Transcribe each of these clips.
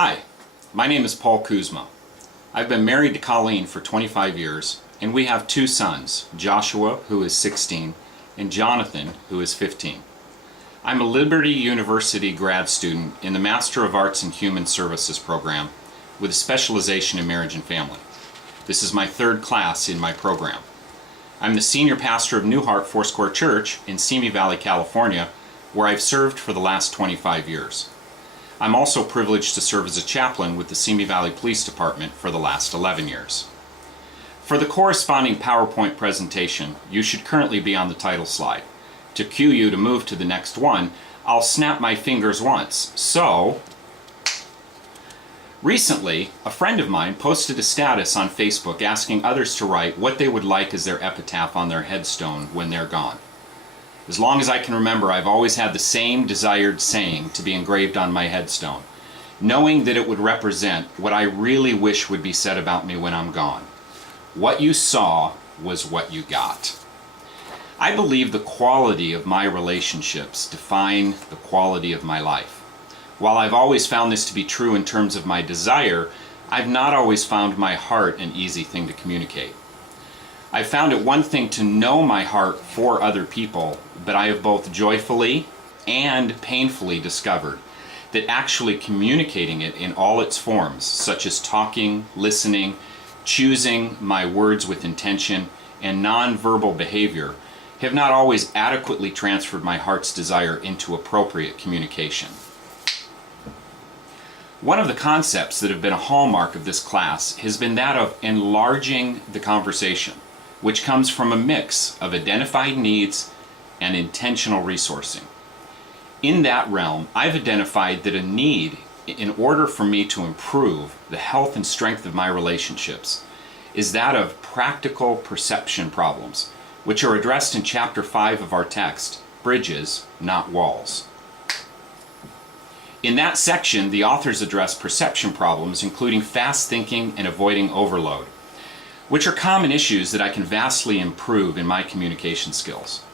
Hi, my name is Paul Kuzma. I've been married to Colleen for 25 years, and we have two sons, Joshua, who is 16, and Jonathan, who is 15. I'm a Liberty University grad student in the Master of Arts in Human Services program with a specialization in marriage and family. This is my third class in my program. I'm the senior pastor of New Heart Foursquare Church in Simi Valley, California, where I've served for the last 25 years. I'm also privileged to serve as a chaplain with the Simi Valley Police Department for the last 11 years. For the corresponding PowerPoint presentation, you should currently be on the title slide. To cue you to move to the next one, I'll snap my fingers once. So, recently, a friend of mine posted a status on Facebook asking others to write what they would like as their epitaph on their headstone when they're gone. As long as I can remember, I've always had the same desired saying to be engraved on my headstone, knowing that it would represent what I really wish would be said about me when I'm gone. What you saw was what you got. I believe the quality of my relationships define the quality of my life. While I've always found this to be true in terms of my desire, I've not always found my heart an easy thing to communicate. I've found it one thing to know my heart for other people, but I have both joyfully and painfully discovered that actually communicating it in all its forms, such as talking, listening, choosing my words with intention, and nonverbal behavior, have not always adequately transferred my heart's desire into appropriate communication. One of the concepts that have been a hallmark of this class has been that of enlarging the conversation, which comes from a mix of identified needs and intentional resourcing. In that realm, I've identified that a need, in order for me to improve the health and strength of my relationships, is that of practical perception problems, which are addressed in Chapter 5 of our text, Bridges, Not Walls. In that section, the authors address perception problems, including fast thinking and avoiding overload, which are common issues that I can vastly improve in my communication skills.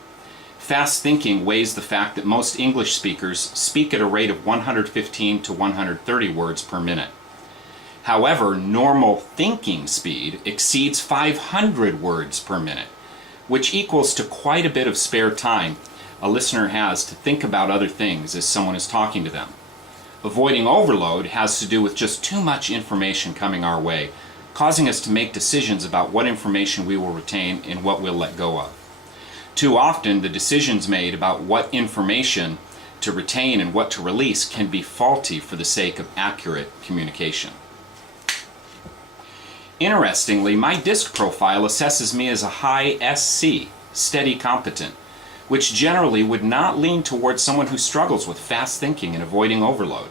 Fast thinking weighs the fact that most English speakers speak at a rate of 115 to 130 words per minute. However, normal thinking speed exceeds 500 words per minute, which equals to quite a bit of spare time a listener has to think about other things as someone is talking to them. Avoiding overload has to do with just too much information coming our way, causing us to make decisions about what information we will retain and what we'll let go of. Too often, the decisions made about what information to retain and what to release can be faulty for the sake of accurate communication. Interestingly, my DISC profile assesses me as a high SC, steady competent, which generally would not lean towards someone who struggles with fast thinking and avoiding overload.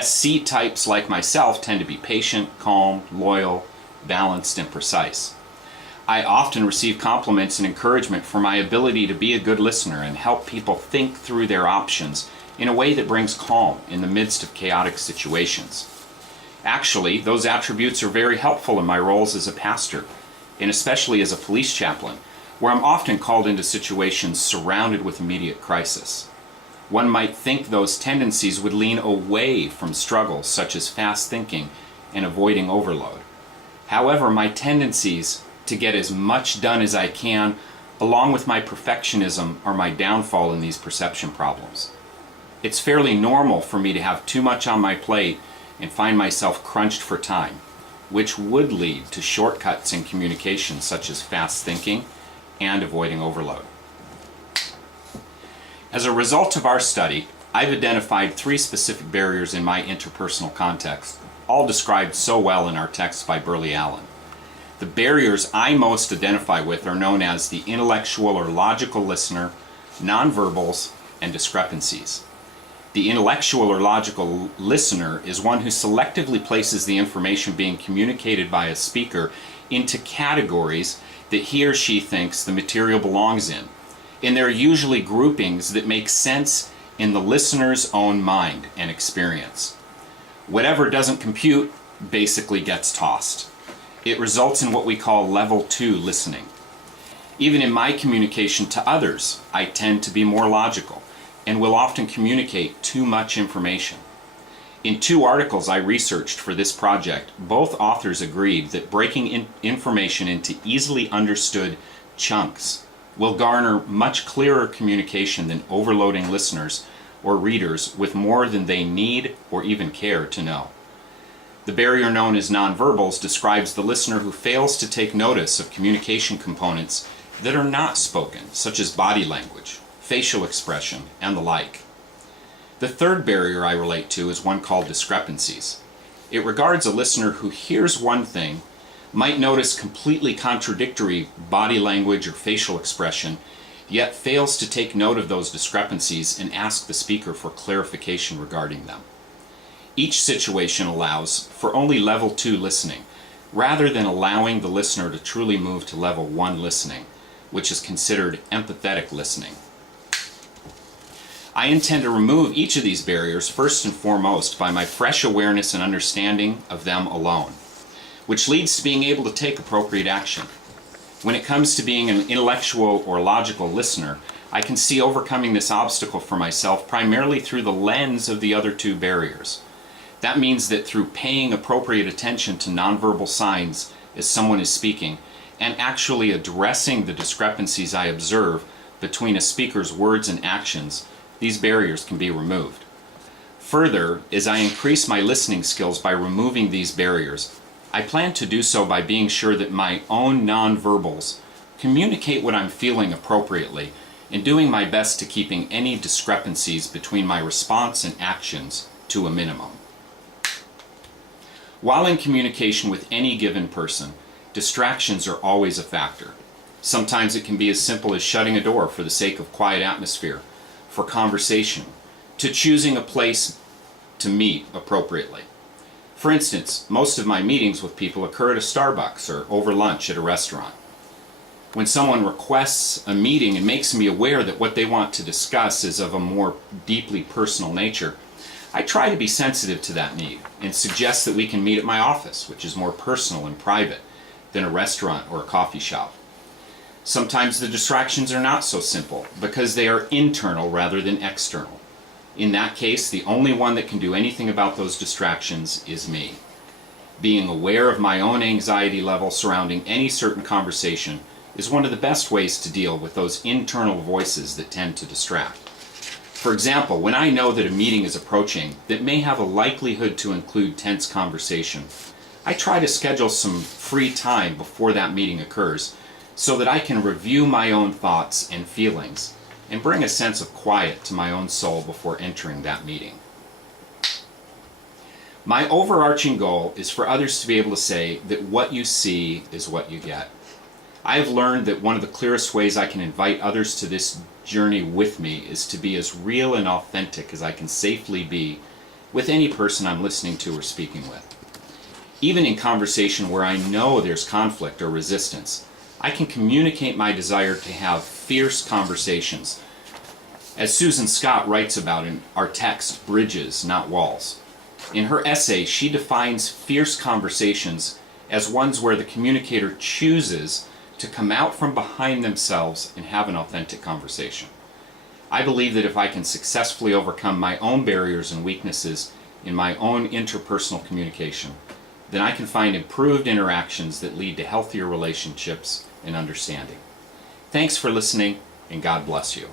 SC types like myself tend to be patient, calm, loyal, balanced, and precise. I often receive compliments and encouragement for my ability to be a good listener and help people think through their options in a way that brings calm in the midst of chaotic situations. Actually, those attributes are very helpful in my roles as a pastor, and especially as a police chaplain, where I'm often called into situations surrounded with immediate crisis. One might think those tendencies would lean away from struggles such as fast thinking and avoiding overload. However, my tendencies to get as much done as I can, along with my perfectionism, are my downfall in these perception problems. It's fairly normal for me to have too much on my plate and find myself crunched for time, which would lead to shortcuts in communication such as fast thinking and avoiding overload. As a result of our study, I've identified 3 specific barriers in my interpersonal context, all described so well in our text by Burley Allen. The barriers I most identify with are known as the intellectual or logical listener, nonverbals, and discrepancies. The intellectual or logical listener is one who selectively places the information being communicated by a speaker into categories that he or she thinks the material belongs in. And there are usually groupings that make sense in the listener's own mind and experience. Whatever doesn't compute basically gets tossed. It results in what we call level 2 listening. Even in my communication to others, I tend to be more logical and will often communicate too much information. In 2 articles I researched for this project, both authors agreed that breaking information into easily understood chunks will garner much clearer communication than overloading listeners or readers with more than they need or even care to know. The barrier known as nonverbals describes the listener who fails to take notice of communication components that are not spoken, such as body language, facial expression, and the like. The third barrier I relate to is one called discrepancies. It regards a listener who hears one thing, might notice completely contradictory body language or facial expression, yet fails to take note of those discrepancies and ask the speaker for clarification regarding them. Each situation allows for only level 2 listening, rather than allowing the listener to truly move to level 1 listening, which is considered empathetic listening. I intend to remove each of these barriers first and foremost by my fresh awareness and understanding of them alone, which leads to being able to take appropriate action. When it comes to being an intellectual or logical listener, I can see overcoming this obstacle for myself primarily through the lens of the other 2 barriers. That means that through paying appropriate attention to nonverbal signs as someone is speaking, and actually addressing the discrepancies I observe between a speaker's words and actions, these barriers can be removed. Further, as I increase my listening skills by removing these barriers, I plan to do so by being sure that my own nonverbals communicate what I'm feeling appropriately and doing my best to keeping any discrepancies between my response and actions to a minimum. While in communication with any given person, distractions are always a factor. Sometimes it can be as simple as shutting a door for the sake of quiet atmosphere, for conversation, to choosing a place to meet appropriately. For instance, most of my meetings with people occur at a Starbucks or over lunch at a restaurant. When someone requests a meeting and makes me aware that what they want to discuss is of a more deeply personal nature, I try to be sensitive to that need and suggest that we can meet at my office, which is more personal and private than a restaurant or a coffee shop. Sometimes the distractions are not so simple because they are internal rather than external. In that case, the only one that can do anything about those distractions is me. Being aware of my own anxiety level surrounding any certain conversation is one of the best ways to deal with those internal voices that tend to distract. For example, when I know that a meeting is approaching that may have a likelihood to include tense conversation, I try to schedule some free time before that meeting occurs so that I can review my own thoughts and feelings and bring a sense of quiet to my own soul before entering that meeting. My overarching goal is for others to be able to say that what you see is what you get. I have learned that one of the clearest ways I can invite others to this journey with me is to be as real and authentic as I can safely be with any person I'm listening to or speaking with. Even in conversation where I know there's conflict or resistance, I can communicate my desire to have fierce conversations. As Susan Scott writes about in our text, Bridges, Not Walls. In her essay, she defines fierce conversations as ones where the communicator chooses to come out from behind themselves and have an authentic conversation. I believe that if I can successfully overcome my own barriers and weaknesses in my own interpersonal communication, then I can find improved interactions that lead to healthier relationships and understanding. Thanks for listening, and God bless you.